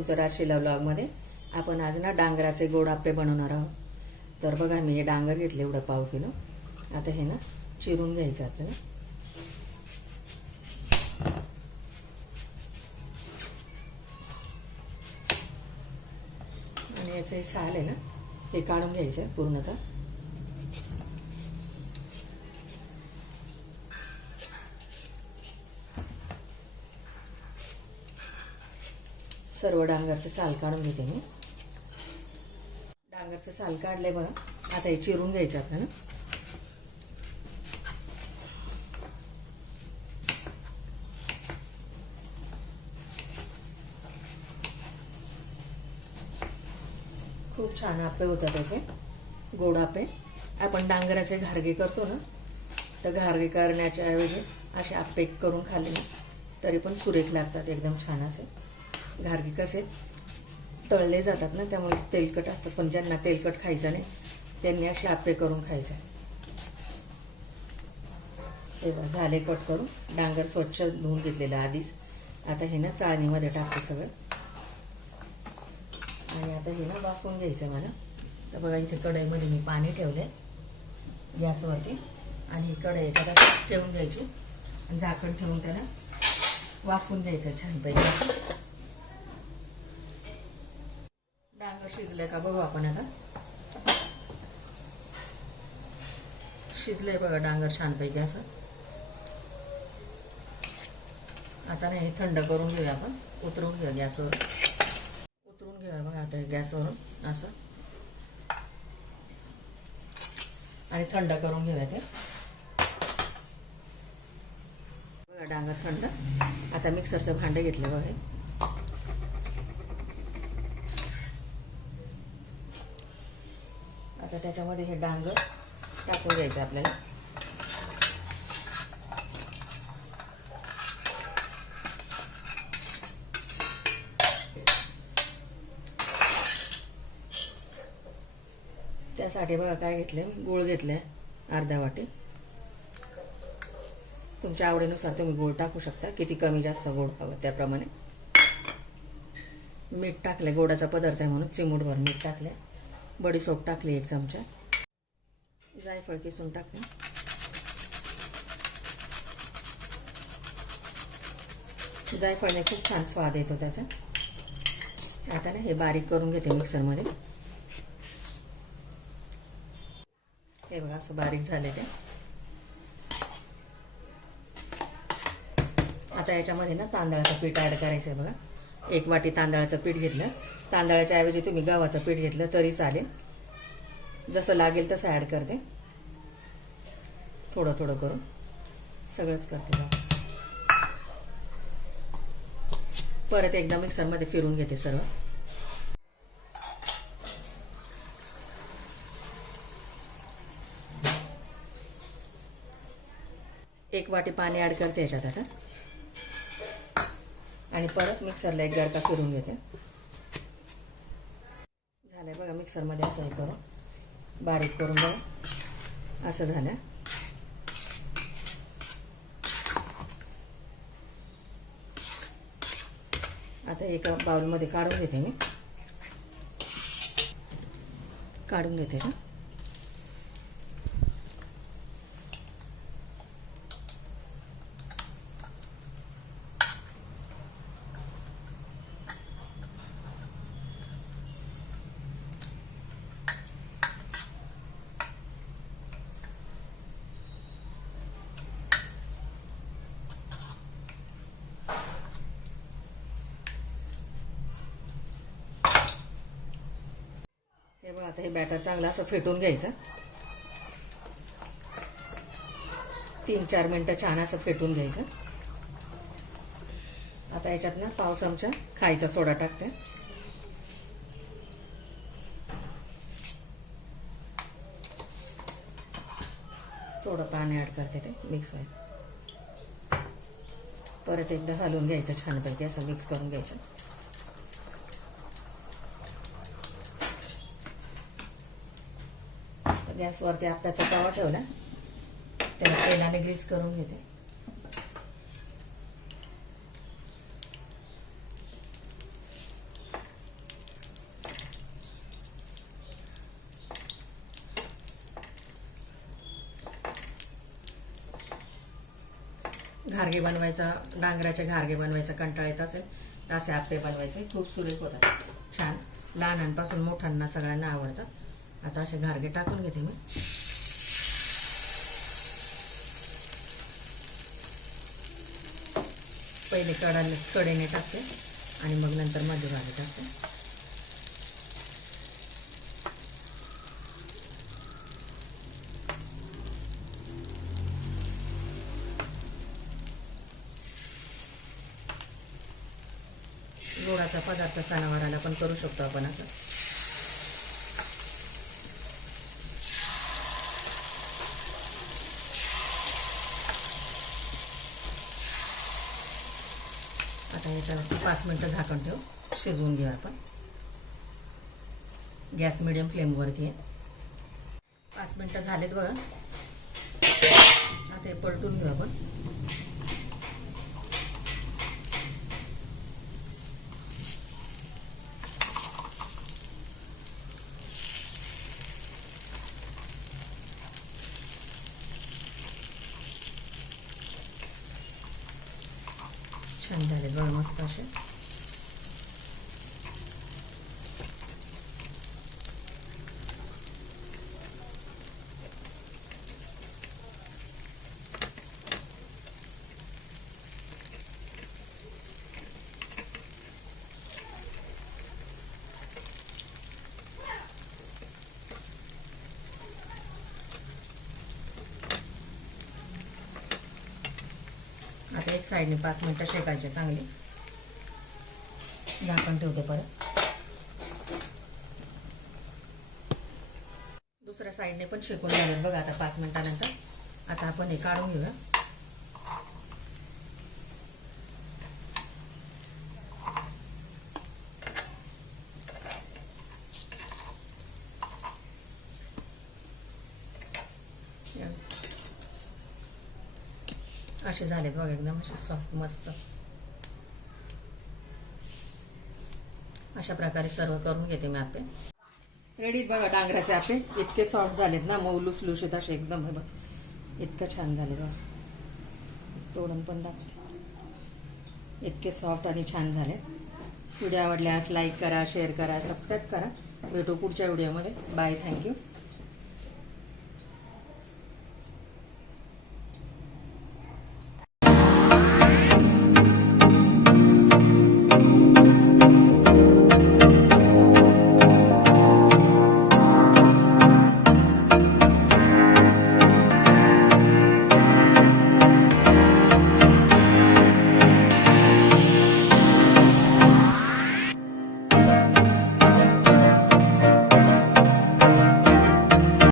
तुमचं राशीला व्लॉगमध्ये. आपण आज ना डांगराचे गोड आप्पे बनवणार आहोत. तर बघा मी हे डांगर घेतले एवढं पाव किलो. आता हे ना चिरून घ्यायचं आपल्याला. आणि याचं हे साल आहे ना हे काढून घ्यायचं पूर्णतः. सर्व डांगरचं साल काढून घेते मी. डांगरचं साल काढले बघा. आता हे चिरून घ्यायचं आपल्याला. खूप छान आप्पे होतात त्याचे, गोड आप्पे. आपण डांगराचे घारगे करतो ना, तर घारगे करण्याच्या ऐवजी असे आप्पे करून खाल्ले ना तरी पण सुरेख लागतात, एकदम छान असे. घारगे कसे तळले जातात ना, त्यामुळे तेलकट असतात. पण ज्यांना तेलकट खायचं नाही त्यांनी असे आप्पे करून खायचे. हे बघा झाले कट करून. डांगर स्वच्छ धुवून घेतलेलं आधीच. आता हे ना चाळणीमध्ये टाकते सगळं. आणि आता हे ना वाफवून घ्यायचं मला. तर बघा इथे कढईमध्ये मी पाणी ठेवले गॅसवरती. आणि ही कढई याच्यात ठेवून घ्यायची आणि झाकण ठेवून त्याला वाफवून घ्यायचं छानपैकी. डांगर शिजलंय का बघू आपण आता. शिजलंय बघा डांगर छानपैकी असं. आता नाही हे थंड करून घेऊया आपण. उतरून घेऊया गॅसवर. उतरून घेऊया बघा आता गॅसवरून असं. आणि थंड करून घेऊया ते. बघा डांगर थंड. आता मिक्सरचं भांडे घेतले बघा हे. आता त्याच्यामध्ये हे डांगर टाकून घ्यायचं आपल्याला. त्यासाठी बघा काय घेतले, गूळ घेतले अर्धा वाटी. तुमच्या आवडीनुसार तुम्ही गूळ टाकू शकता, किती कमी जास्त गोड हवं त्याप्रमाणे. मीठ टाकले, गोडाचा पदार्थ आहे म्हणून चिमूटभर मीठ टाकले. बडीशोप टाकली 1 चमचा. जायफळ किसून टाकले. जायफळने खूप छान स्वाद येतो त्याचा. आता ना हे बारीक करून घेते मिक्सरमध्ये. हे बघा असं बारीक झाले ते. आता याच्यामध्ये ना तांदळाचं पीठ ॲड करायचं आहे बघा. 1 वाटी तांदळाचं पीठ घेतलं. तांदळाच्या ऐवजी तुम्ही गव्हाचं पीठ घेतलं तरी चालेल. जसं लागेल तसं ॲड करते. थोडं थोडं करून सगळंच करते बघा. परत एकदा मिक्सरमध्ये फिरून घेते सर्व. एक वाटी पाणी ॲड करते याच्यात आता. आणि परत मिक्सरला एक गरका फिरून घेते. झालंय बघा मिक्सरमध्ये असं हे करून बारीक करून बघा असं झालं. आता एका बाउलमध्ये काढून घेते मी. काढून घेते ना. हे बघा आता हे बॅटर चांगलं असं फेटून घ्यायचं. 3-4 मिनटं छान असं फेटून घ्यायचं. आता याच्यात ना पाव चमचा खायचा सोडा टाकते. थोडं पाणी ॲड करते ते मिक्स व्हायला. परत एकदा हलवून घ्यायचं छानपैकी असं मिक्स करून घ्यायचं. गॅसवरती आत्ताचा तवा ठेवला. त्याला तेलाने ग्रीस करून घेते. घारगे बनवायचा, डांगराचे घारगे बनवायचा कंटाळा येत असेल तर असे आप्पे बनवायचे, खूप सुरेख होतात, छान. लहानांपासून मोठ्यांना सगळ्यांना आवडतात. आता असे घारगे टाकून घेते मी. पहिले कडेने टाकते आणि मग नंतर मध्यभागी टाकते. गोडाचा पदार्थ सणावाराला पण करू शकतो आपण असं. आता याच्यावरती 5 मिनटं झाकण ठेवू, शिजवून घेऊ आपण. गॅस मिडियम फ्लेमवरती आहे. 5 मिनटं झालेत बघा. आता हे पलटून घेऊ आपण. छान झाले बघा, मस्त असे. आता एक साईडने 5 मिनटं शेकायचे चांगले. झाकण ठेवते परत. दुसऱ्या साईडने पण शेकून झाले बघा आता 5 मिनिटानंतर. आता आपण हे काढून घेऊया. असे झालेत बघा, एकदम असे सॉफ्ट मस्त. अशा प्रकारे सर्व करून घेते मी आप्पे. रेडी बघा डांगराचे आप्पे. इतके सॉफ्ट झालेत ना, मऊ लुसलुशीत असे एकदम. हे बघ इतकं छान झाले बघा. तोडून पण दाखव. इतके सॉफ्ट आणि छान झाले. व्हिडिओ आवडल्यास लाईक करा, शेअर करा, सबस्क्राईब करा. भेटू पुढच्या व्हिडिओमध्ये. Bye, thank you.